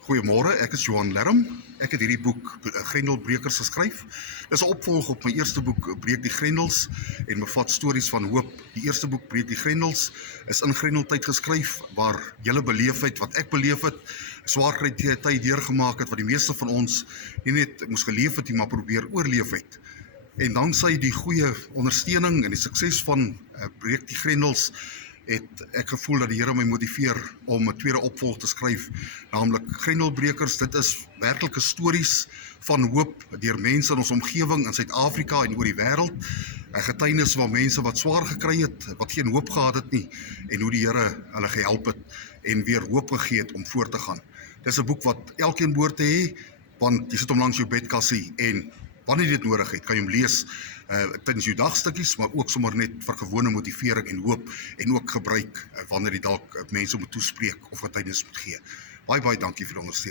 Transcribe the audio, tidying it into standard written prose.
Goeiemôre, ek is Johan Lerm. Ek het hierdie boek Grendelbrekers geskryf. Dis 'n opvolg op my eerste boek Breek die Grendels en bevat stories van hoop. Die eerste boek Breek die Grendels is in Grendeltyd geskryf waar julle beleef het wat ek beleef het, swaar tyd deurgemaak het wat die meeste van ons nie net moes geleef het nie, maar probeer oorleef het. En danksy die goeie ondersteuning en die sukses van Breek die Grendels het ek gevoel dat die Here my motiveer om 'n tweede opvolg te skryf, naamlik Grendelbrekers. Dit is werklike stories van hoop deur mense in ons omgewing in Suid-Afrika en oor die wêreld. 'n Getuienis van mense wat swaar gekry het, wat geen hoop gehad het nie, en hoe die Here hulle gehelp het en weer hoop gegee het om voort te gaan. Dis 'n boek wat elkeen behoort te hê, want jy sit hom langs jou bedkassie en wanneer jy dit nodig het, kan jy hom lees tydens jou dagstukkies, maar ook sommer net vir gewone motivering en hoop, en ook gebruik wanneer jy dalk mense moet toespreek of getuienis moet gee. Baie dankie vir die ondersteuning.